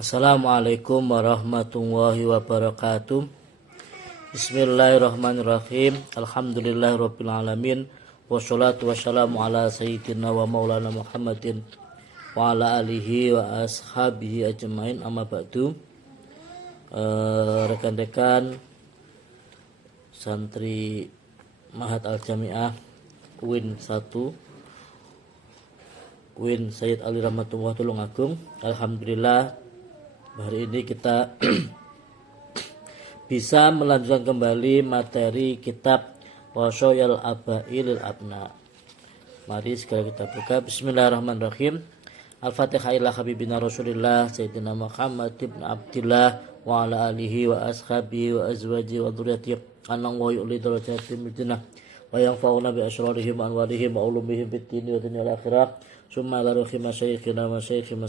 Assalamualaikum warahmatullahi wabarakatuh. Bismillahirrahmanirrahim. Alhamdulillahirabbil alamin. Wassalatu wassalamu ala sayyidina wa maulana Muhammadin wa ala alihi wa ashabihi ajmain. Amma ba'du. Rekan-rekan santri Mahat Al-Jami'ah UIN 1 UIN Sayyid Ali Rahmatullah Tulungagung. Alhamdulillah hari ini kita bisa melanjutkan kembali materi kitab Wasoyal Abailil Abna. Mari segera kita buka. Bismillahirrahmanirrahim. Al-Fatihah ila habibina Rasulillah Sayyidina Muhammad ibn Abdillah wa ala alihi wa ashabihi wa azwaji wa dhurriyyatihi anna wa yu'li darajatin midina wa yanfa'una bi asrarihim wa anwarihim wa ulumihim bid dini wa dunya al-akhirah. Summa ala ruhi masyayikhina wa masyayikhina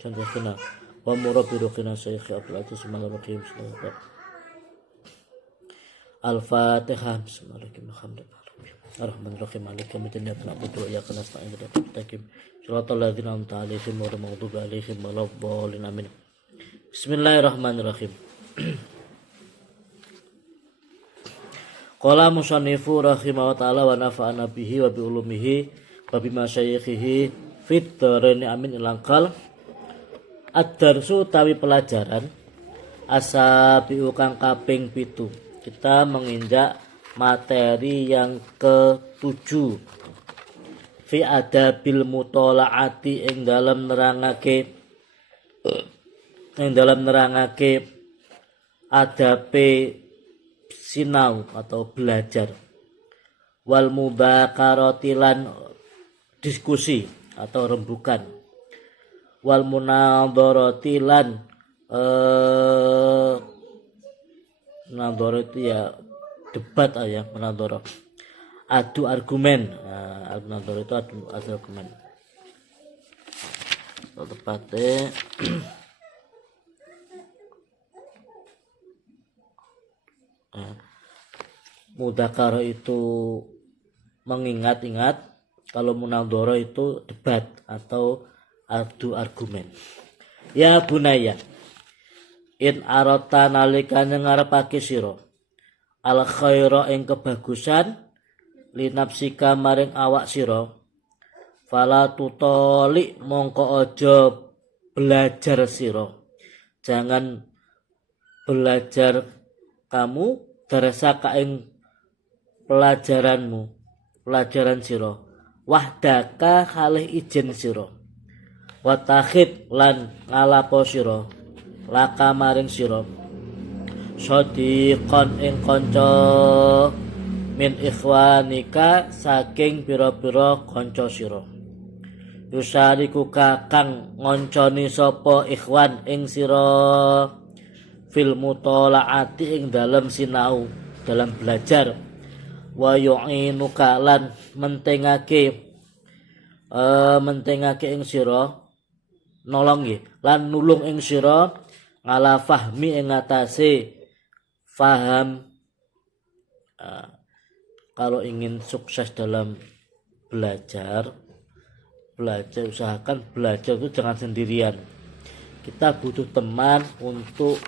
kanzakhina wa murabbi ruqina Syekh Abdul Aziz Bismillahirrahmanirrahim. Al-Fatihah. Bismillahirrahmanirrahim. Ar-Rahmanirrahim. Maliki yaumiddin. Iyyaka na'budu wa iyyaka nasta'in. Ihdinas siratal siratal ladzina an'amta 'alaihim ghairil maghdubi 'alaihim waladdallin. Amin. Bismillahirrahmanirrahim. Qala musannifu rahimahullah ta'ala wa nafa'ana bihi wa bi ulumihi wa bi masyayikhihi fit dharain amin ilangkal. Ad-darsu tawi pelajaran asabiu kang kaping 7. Kita menginjak materi yang ke-7. Fi adabil mutolaati ing dalam nerangake adabe sinau atau belajar. Wal mudzakarati lan diskusi atau rembukan. Wal munadharati lan munadharah itu ya debat ya, munadharah adu argumen. Munadharah itu adu argumen atau tepatnya mudzakarah itu mengingat-ingat, kalau munadharah itu debat atau adu argumen. Ya bunaya, in arata nalikane ngarepake sira al khaira ing kebagusan linapsika maring awak sira, fala tutoli mongko aja belajar sira. Jangan belajar kamu darasaka ing pelajaran sira, wahdaka halih ijen sira, watakhid lan ngalapo sira laka maring sira sadiqan ing kanca min ikhwanika saking pira-pira kanca sira, yusariku kang ngonconi sapa ikhwan ing sira fil mutolaati ing dalam sinau, dalam belajar, wa yu'inuka lan mentengake ing sira nolong lan nulung ing sira ngala fahmi ing atase faham. Kalau ingin sukses dalam belajar usahakan belajar itu jangan sendirian. Kita butuh teman untuk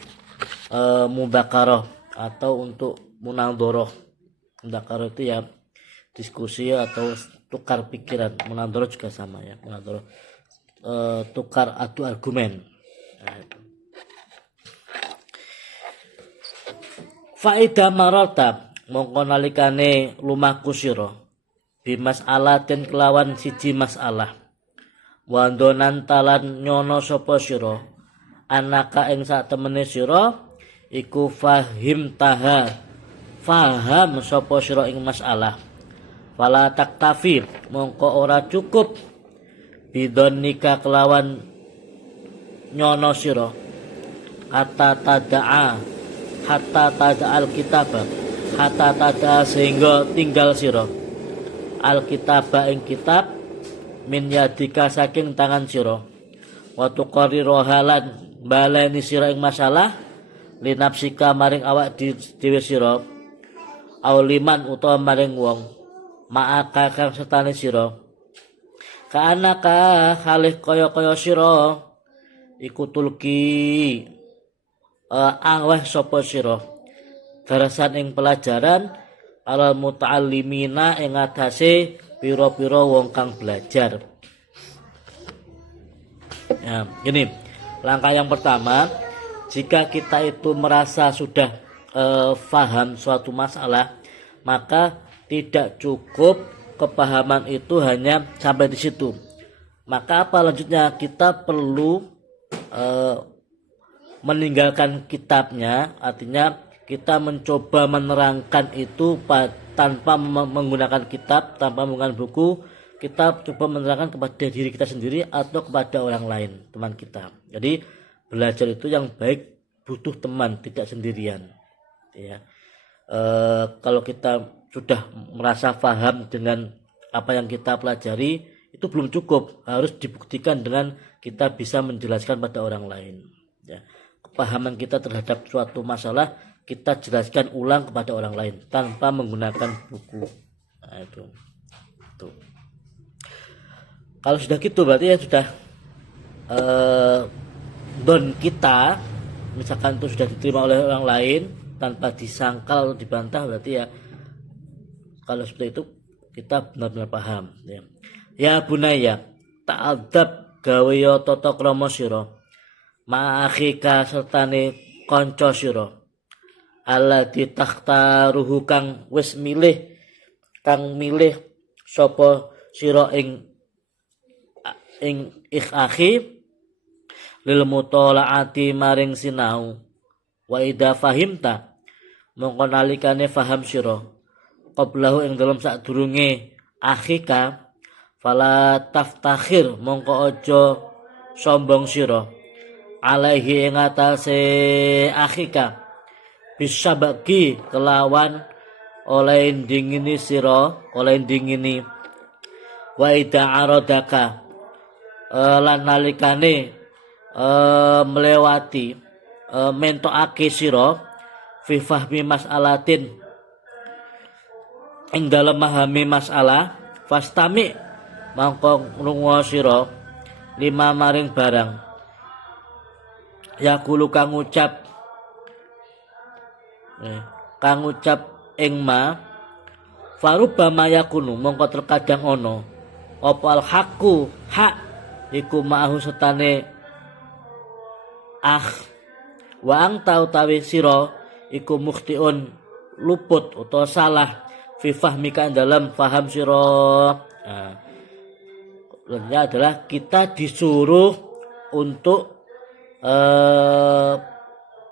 mudzakarah atau untuk munadharah. Mudzakarah itu ya diskusi atau tukar pikiran. Munadharah juga sama ya, munadharah tukar adu argumen. Faida marota mongko nalikane lumaku sira bimasalah den kelawan siji masalah, wandonan talan nyono sapa sira anaka ing sak temene sira iku faham sapa sira ing masalah, fala taktafi mongko ora cukup bidon nikah kelawan nyono sira hatta tada'al kitabah sehingga tinggal sira alkitabah ing kitab min yadika saking tangan sira, wa tuqarriru halan baleni sira ing masalah linapsika maring awak dhewe sira, auliman utawa maring wong ma'aka kang setane sira, kaanaka halih kaya-kaya sira iku tulki aweh sapa sira darasan ing pelajaran alal muta'allimina ing atase pira-pira wong kang belajar. Ya, gini. Langkah yang pertama, jika kita itu merasa sudah paham suatu masalah, maka tidak cukup kepahaman itu hanya sampai di situ. Maka apa lanjutnya? Kita perlu meninggalkan kitabnya, artinya kita mencoba menerangkan itu tanpa menggunakan kitab, tanpa menggunakan buku. Kita coba menerangkan kepada diri kita sendiri atau kepada orang lain, teman kita. Jadi belajar itu yang baik butuh teman, tidak sendirian. Ya, kalau kita sudah merasa paham dengan apa yang kita pelajari, itu belum cukup, harus dibuktikan dengan kita bisa menjelaskan pada orang lain. Ya, kepahaman kita terhadap suatu masalah kita jelaskan ulang kepada orang lain tanpa menggunakan buku. Nah, itu. Kalau sudah gitu berarti ya sudah don kita, misalkan itu sudah diterima oleh orang lain tanpa disangkal atau dibantah, berarti ya kalau seperti itu kita benar-benar paham. Ya bunaya ta'adzab gawe ya tata krama sira ma'akhika sertane kanca sira alladzi takhtaruhu kang wis milih sapa sira ing akhi lil mutalaati maring sinau wa idza fahimta mongko nalikane faham sira qablahu ing dalem sadurunge akhika fala taftakhir mongko aja sombong sira alaihi ing atase akhika bisa bagi kelawan oleh dingini sira oleh dingini wa idza aradaka lan nalikane melewati mentokake sira fi fahmi mas'alatin ing dalem memahami masalah fastami mangko ngrungu sira lima maring barang yaqulu kang ngucap ing ma farubama yakunu mongko terkadang ono apa al haqqu hak iku ma'ahu setane wa ang tawi sira iku mukhtiun luput utawa salah fi fahmika dalam faham sira. Nah, adalah kita disuruh untuk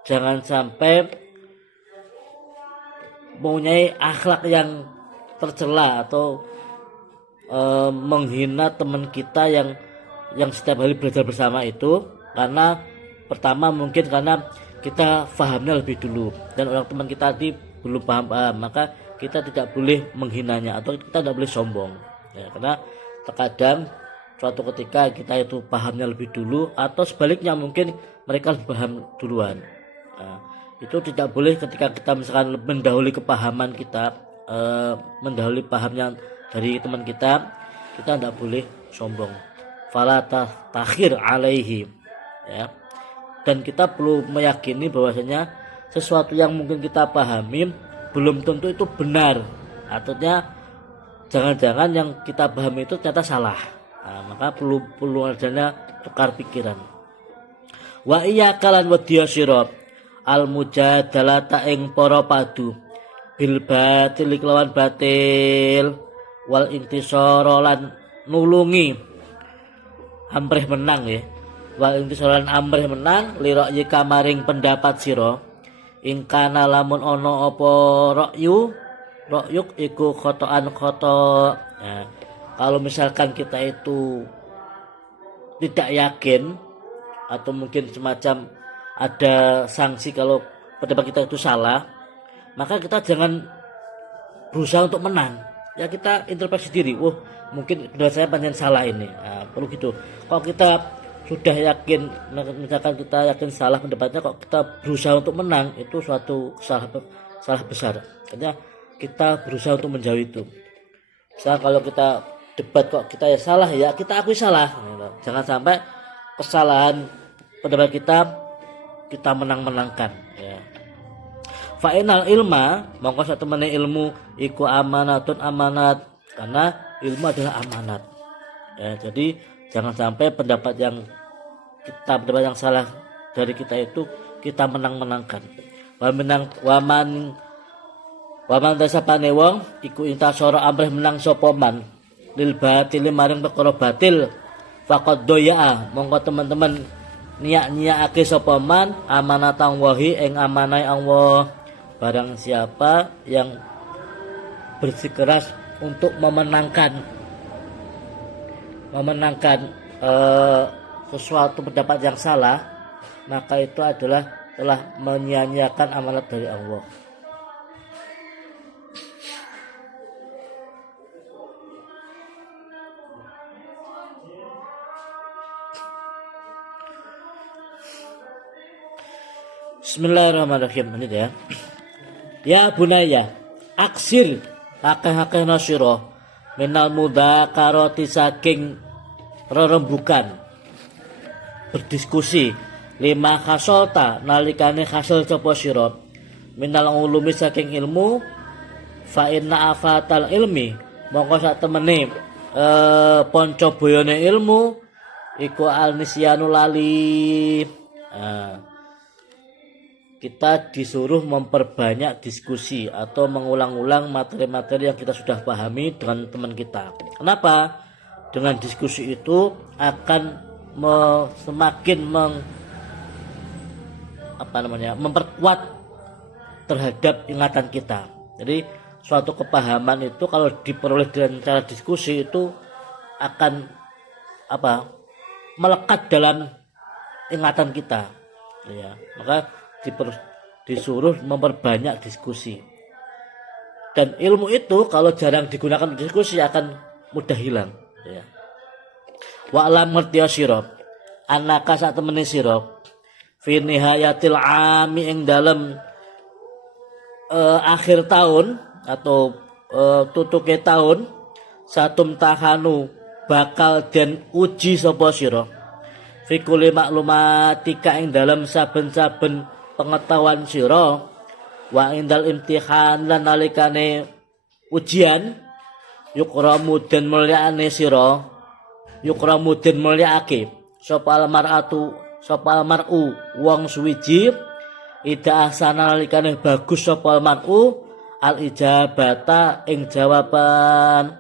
jangan sampai mempunyai akhlak yang tercela atau menghina teman kita yang setiap hari belajar bersama itu, karena pertama mungkin karena kita fahamnya lebih dulu dan orang teman kita tadi belum paham, maka kita tidak boleh menghinanya atau kita tidak boleh sombong ya, karena terkadang suatu ketika kita itu pahamnya lebih dulu atau sebaliknya mungkin mereka lebih paham duluan. Itu tidak boleh ketika kita misalkan mendahului kepahaman kita, mendahului pahamnya dari teman kita tidak boleh sombong. Fala takhir alaihi ya. Dan kita perlu meyakini bahwasanya sesuatu yang mungkin kita pahami belum tentu itu benar. Artinya jangan-jangan yang kita pahami itu ternyata salah. Maka perlu adanya tukar pikiran. Wa iya kalan wedya sira al mujadalata ing para padu bil batil kelawan batil wal intisara lan nulungi amrih menang ya. Wal intisalan amrih menang lira'yi kamaring pendapat sira ing kana lamun ana apa ra'yuk iku khotoan khoto. Nah, kalau misalkan kita itu tidak yakin atau mungkin semacam ada sanksi kalau pendapat kita itu salah, maka kita jangan berusaha untuk menang. Ya kita introspeksi diri, mungkin pendapat saya panjang salah ini. Nah, perlu gitu. Kalau kita sudah yakin, misalkan kita yakin salah pendapatnya, kok kita berusaha untuk menang, itu suatu salah besar. Artinya kita berusaha untuk menjauh itu. Misal kalau kita debat kok kita ya salah, ya kita akui salah. Jangan sampai kesalahan pendapat kita menang-menangkan ya. Fa'inal ilma mongko satemene ilmu iku amanatun amanat, karena ilmu adalah amanat ya. Jadi jangan sampai pendapat yang salah dari kita itu kita menang-menangkan. Waman dasapane wong iku intasara amrih menang sapa man lil batil maring perkara batil faqad doyaa mongko teman-teman niak-niakake sapa man amanatang wahi ing amanai Allah. Barang siapa yang bersikeras untuk memenangkan sesuatu pendapat yang salah, maka itu adalah telah menyia-nyiakan amanat dari Allah. Bismillahirrahmanirrahim. Ini ya. Ya bunaya, aksir akeh-akeh nasira minal mudzakarati saking rerembukan berdiskusi lima khasolta nalikane khasal sapa sira minal ulumi saking ilmu fa inna afatal ilmi mongko sak temene panca boyone ilmu iku al-nisyanu lali. Kita disuruh memperbanyak diskusi atau mengulang-ulang materi-materi yang kita sudah pahami dengan teman kita. Kenapa? Dengan diskusi itu akan semakin memperkuat terhadap ingatan kita. Jadi suatu kepahaman itu kalau diperoleh dengan cara diskusi itu akan melekat dalam ingatan kita. Ya, maka disuruh memperbanyak diskusi, dan ilmu itu kalau jarang digunakan diskusi akan mudah hilang ya. Wa alam ngerti sira anaka sak temene sira fi nihayatil ami ing dalem akhir tahun atau tutuke tahun satum tahanu bakal den uji sapa sira fi kulli maklumatika ing dalem saben-saben pengetahuan sira wa indal imtihan lan nalikane ujian yukramu den mulyaane sira yukramu den mulyaake sapa mar'u wong suwiji ida asana nalikane bagus sapa mar'u al ijabata ing jawaban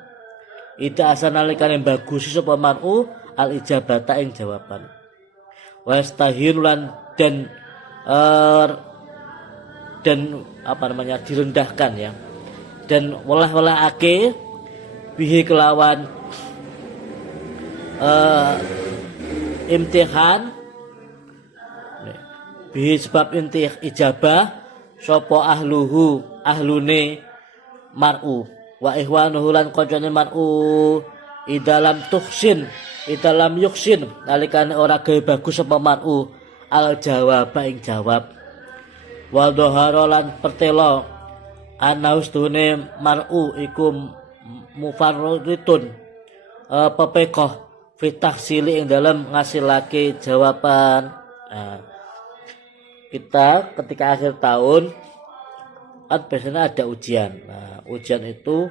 ida asana nalikane bagus sapa mar'u al ijabata ing jawaban wastahirulan dan direndahkan ya, dan welah ake bihi kelawan imtihan bihi sebab ijabah sapa ahlune mar'u wa ihwanuhu lan kancane mar'u idalam yuksin nalikane ora gawe bagus sapa mar'u al jawab ing jawab wa dhahara lan pertelo anaus dune mar'u iku mufarridun pepekoh fitah sili ing dalam ngasilake jawaban. Kita ketika akhir tahun kan biasanya ada ujian. Ujian itu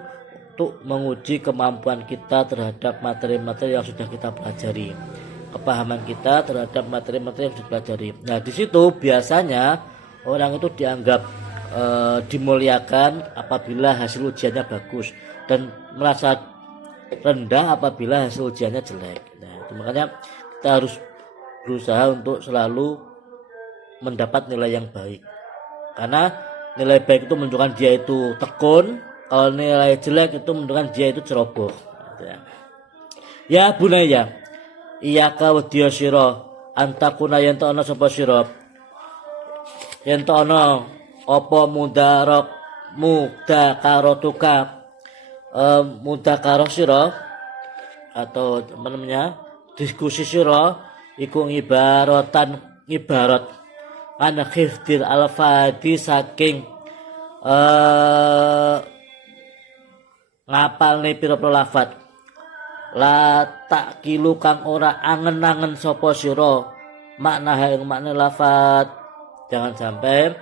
untuk menguji kemampuan kita terhadap materi-materi yang sudah kita pelajari, kepahaman kita terhadap materi-materi yang sudah dipelajari. Nah, di situ biasanya orang itu dianggap dimuliakan apabila hasil ujiannya bagus dan merasa rendah apabila hasil ujiannya jelek. Nah, itu makanya kita harus berusaha untuk selalu mendapat nilai yang baik. Karena nilai baik itu menunjukkan dia itu tekun, kalau nilai jelek itu menunjukkan dia itu ceroboh. Ya bunaya, iyaka wedya sira antakuna yen ana sapa sira yen ana apa mudakaratuka mudakaro sira atau diskusi sira iku ibarat an khifdil alfadi saking ngapalne pira-pira lafaz la takilu kang ora angen-angen sapa sira makna yang makna lafat. Jangan sampai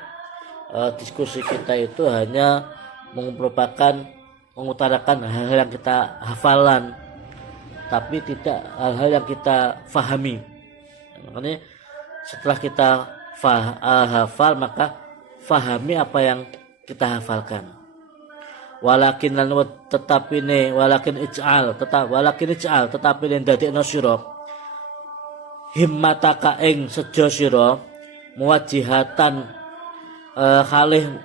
diskusi kita itu hanya mengutarakan hal-hal yang kita hafalan, tapi tidak hal-hal yang kita fahami. Makanya setelah kita hafal, maka fahami apa yang kita hafalkan. Walakin ij'al tetapi ning dadekno sira himmataka ing sejo sira muwajjihatan khalih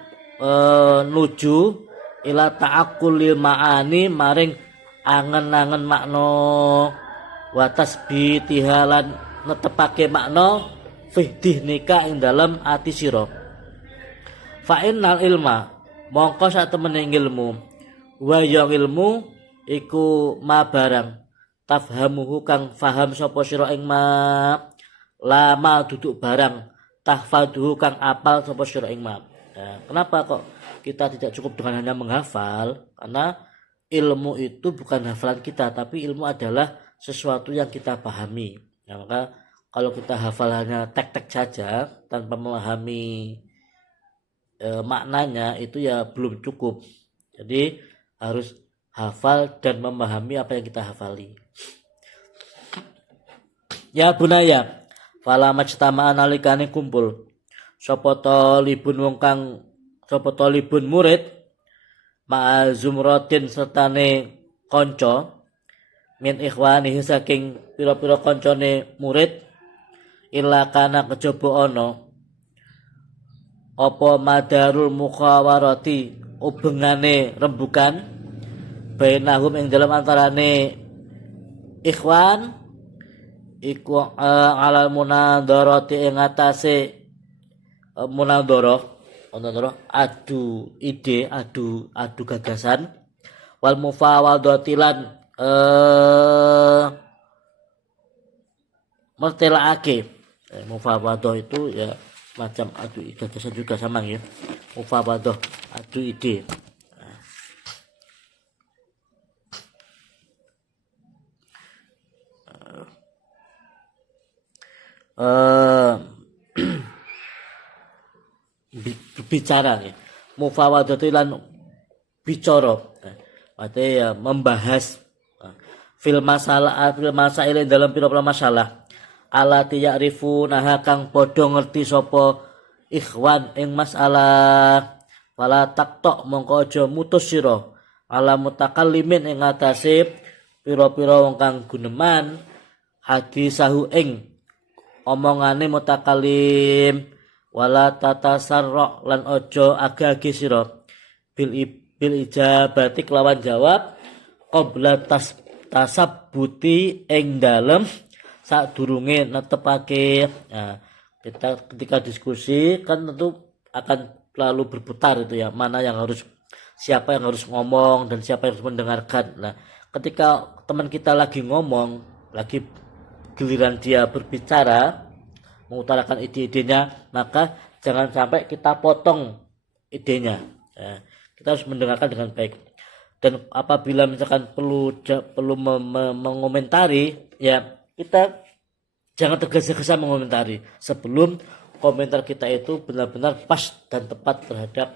nuju ila ta'aqqulil ma'ani maring angen-angen makna wa tasbitiha lan netepake makna fi dihnika ing dalem ati sira. Fa innal ilma mongko sak temene ilmu wa ya ilmu iku ma barang tafhamuhu kang faham sapa sira ing ma lama duduk barang tahfaduhu kang apal sapa sira ing ma. Nah, kenapa kok kita tidak cukup dengan hanya menghafal? Karena ilmu itu bukan hafalan kita, tapi ilmu adalah sesuatu yang kita pahami. Nah, maka kalau kita hafal hanya tek-tek saja tanpa memahami maknanya, itu ya belum cukup. Jadi harus hafal dan memahami apa yang kita hafali. Ya bunaya, fala majtama'a nalikane kumpul sapa talibun murid ma'a zumratin sertane kanca min ikhwanihi saking pira-pira kancane murid illa kana kejaba ana apa madarul mukhawarati ubengane rembugan bainahum ing dalam antarane ikhwan iku alal munadarati ing atase munadharah adu ide, adu gagasan wal mufawadati lan mertelaake. Mufawadah itu ya macam adu gagasan juga sama ya. Mufawadah adu ide. Berbicara ya. Mufawadatu lan bicara. Artinya ya membahas fil masalah dalam pira-pira masalah. Alati ya'rifu naha kang padha ngerti sapa ikhwan ing masalah. Wala taktok mongko aja mutus sira ala mutakallimin ing atase pira-pira wong kang guneman hadisahu ing omongane mutakallim. Wala tatasarra lan ojo agak-agi sira bil ijabati kelawan jawab qabla tasabbuti ing dalem sadurunge netepake. Nah, kita ketika diskusi kan tentu akan lalu berputar itu ya, mana yang harus, siapa yang harus ngomong dan siapa yang harus mendengarkan. Nah, ketika teman kita lagi ngomong, lagi giliran dia berbicara mengutarakan ide-idenya, maka jangan sampai kita potong idenya. Ya, kita harus mendengarkan dengan baik. Dan apabila misalkan perlu mengomentari, ya kita jangan tergesa-gesa mengomentari sebelum komentar kita itu benar-benar pas dan tepat terhadap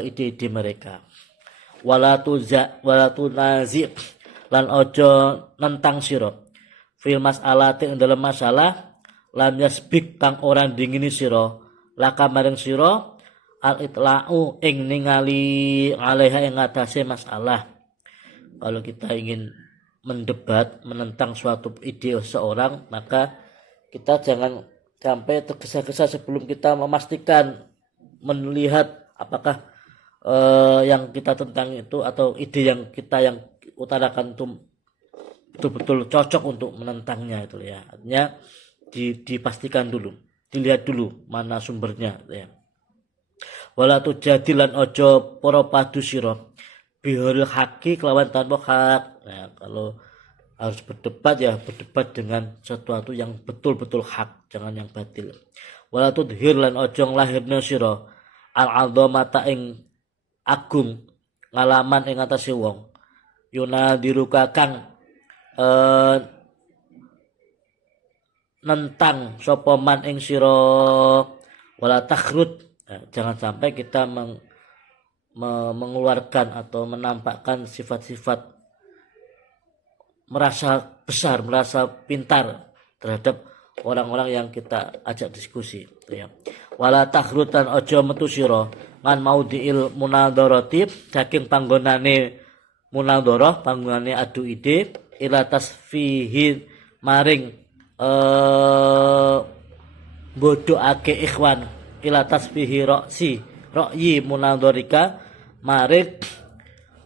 ide-ide mereka. Walatu nazi lan ojo nentang sira fil mas'alati dalam masalah lam yasbik kang orang dingini sira laka maring sira al itla'u ing ningali alaiha ing atase masalah. Kalau kita ingin mendebat menentang suatu ide seorang, maka kita jangan sampai tergesa-gesa sebelum kita memastikan melihat apakah yang kita tentang itu atau ide yang kita yang utarakan itu betul-betul cocok untuk menentangnya itu ya. Artinya dipastikan dulu, dilihat dulu mana sumbernya ya. Wala tujadilan ojo para padu sira bihul haqi kelawan tanpa hak. Nah, kalau harus berdebat ya berdebat dengan sesuatu yang betul-betul hak, jangan yang batil. Wala tudhir lan ojo nglahirna sira al-'azamata ing agung ngalaman ing atase wong yunadiruka kang nentang sapa man ing sira wala takhrut. Jangan sampai kita mengeluarkan atau menampakkan sifat-sifat merasa besar, merasa pintar terhadap orang-orang yang kita ajak diskusi, ya. Wala takhrutan aja metu sira ngan maudhiil munadharati saking panggonane munadharah, panggonane adu ide, ila tasfihi maring bodohake ikhwan, ila tasfihi ra'yi munadharika maring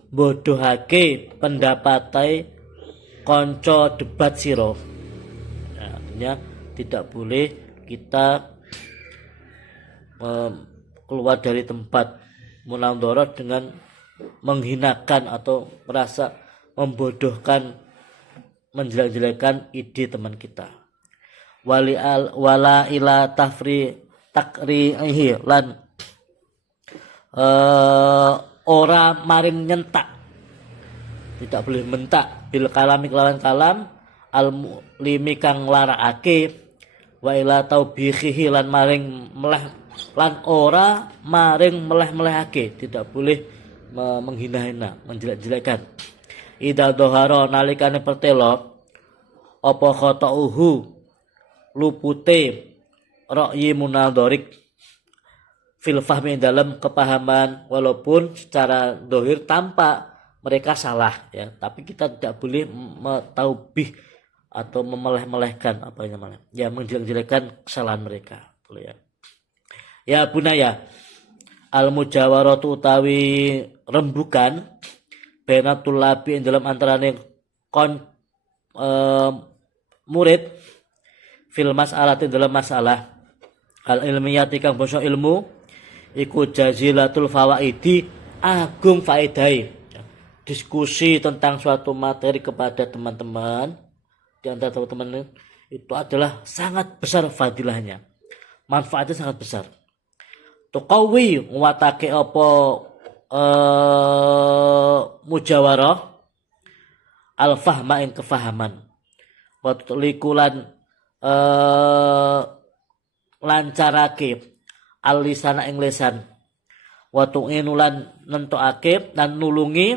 bodohake pendapatai konco debat sira. Nah, artinya tidak boleh kita keluar dari tempat munadharah dengan menghinakan atau merasa membodohkan, menjelek-jelekan ide teman kita. Wala ila takrihi lan ora maring nyentak, tidak boleh mentak bil kalami kelawan kalam al mulimi kang larakake, wa ila taubihi lan maring meleh lan ora maring meleh-melehake, tidak boleh menghina-hina, menjelek-jelekan. Ida doharo nalikane pertelo apa khatauhu lupute ra'yi munadharik fil fahmi dalam kepahaman, walaupun secara dohir tampak mereka salah, ya, tapi kita tidak boleh taubih atau memeleh-melehkan apa namanya, ya, menjelek-jelekan kesalahan mereka, boleh, ya. Ya bunaya, al mujawaratu utawi rembukan bainatul labi dalam antarane murid fil mas'alati dalam masalah al ilmiyati kang basa ilmu iku jazilatul fawaidi, agung faedai. Diskusi tentang suatu materi kepada teman-teman di antara teman-teman itu adalah sangat besar fadilahnya, manfaatnya sangat besar. Tuqawi nguatake apa mujawarah al fahma ing kefahaman, wa tulikulan lancarake al lisana ing lisan, wa tu'inulan nentokake lan nulungi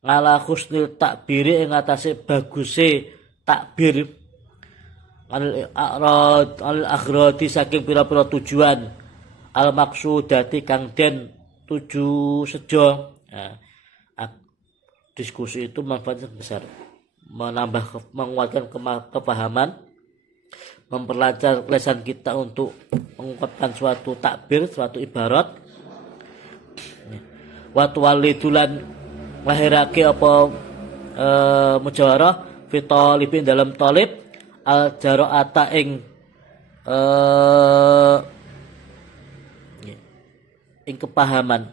ngala husnil takbiri ing atase baguse takbir al aghradi saking pira-pira tujuan al maksudati kang den tuju sejo. Nah, diskusi itu manfaatnya besar, menguatkan kepahaman, memperlancar lisan kita untuk mengungkapkan suatu takbir, suatu ibarat. Wa tuwalidulan lahirake apa mujawarah fi talibin dalam talib al jaraata ing kepahaman.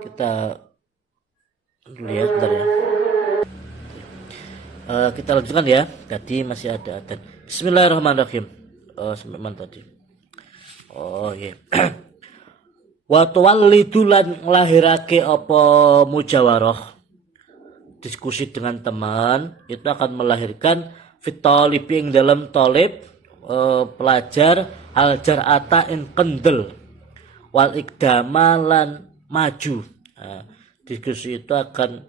Kita lihat bentar ya. Kita lanjutkan ya. Tadi masih ada adzan. Bismillahirrahmanirrahim. Sampai mana tadi? Oh iya. Wa tuwallidulan nglahirake apa mujawarah, diskusi dengan teman itu akan melahirkan fitolib ing dalam tolib pelajar al jar'ata ing kendel wal ikdamalan maju. Diskusi itu akan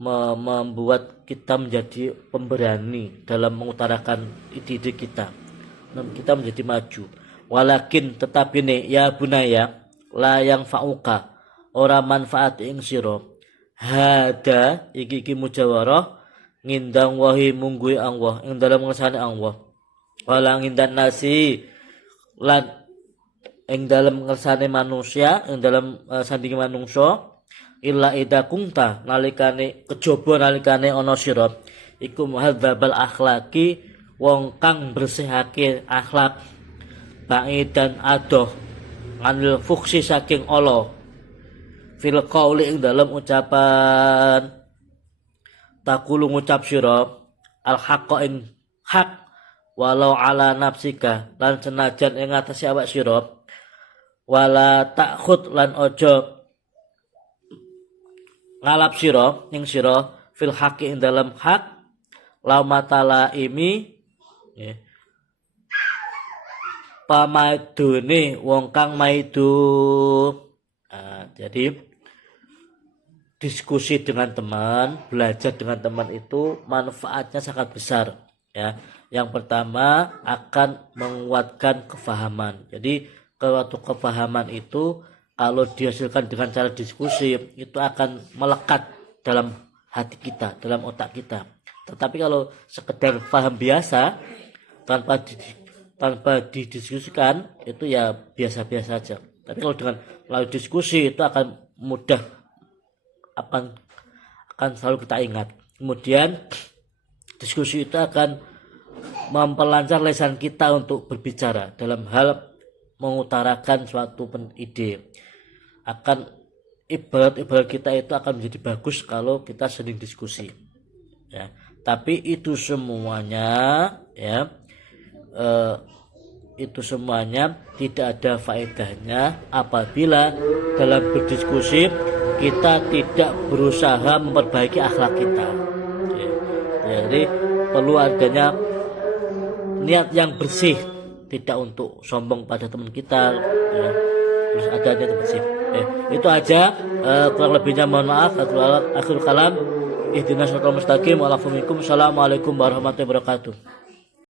membuat kita menjadi pemberani dalam mengutarakan ide-ide kita, dan kita menjadi maju. Walakin tetapi nih ya bunaya la yang fauka ora manfaat ing sira hada iki mujawarah ngindang wahi munggui Allah ing dalam ngersane Allah, wala ngindan nasi lan ing dalam ngersane manusia, ing dalam sandingi manungsa illa ida kunta nalikane kejaba nalikane ana sira iku muhadzabal akhlaqi wong kang bersihake akhlak dan adoh nganil fuksi saking Allah fil qauli ing dalam ucapan takulu ngucap sira al haqqa ing hak, walau ala nafsika lan senajan ing atase awak sira wala takhud lan ojo ngalap sira ning sira fil haqi ing dalam hak laumatala imi ya, pamaidune wong kang maidu. Jadi diskusi dengan teman, belajar dengan teman itu manfaatnya sangat besar ya. Yang pertama akan menguatkan kefahaman. Jadi suatu kefahaman itu kalau dihasilkan dengan cara diskusi itu akan melekat dalam hati kita, dalam otak kita. Tetapi kalau sekedar paham biasa tanpa didiskusikan itu ya biasa-biasa saja. Tapi kalau dengan melalui diskusi itu akan mudah, akan selalu kita ingat. Kemudian diskusi itu akan memperlancar lisan kita untuk berbicara dalam hal mengutarakan suatu ide. Akan ibarat kita itu akan menjadi bagus kalau kita sering diskusi ya. Tapi itu semuanya ya itu semuanya tidak ada faedahnya apabila dalam berdiskusi kita tidak berusaha memperbaiki akhlak kita ya. Jadi perlu adanya niat yang bersih, tidak untuk sombong pada teman kita ya. Terus ada niat bersih itu aja. Kurang lebihnya mohon maaf. Akhirul kalam ihdinas siratal mustaqim wa ala assalamualaikum warahmatullahi wabarakatuh.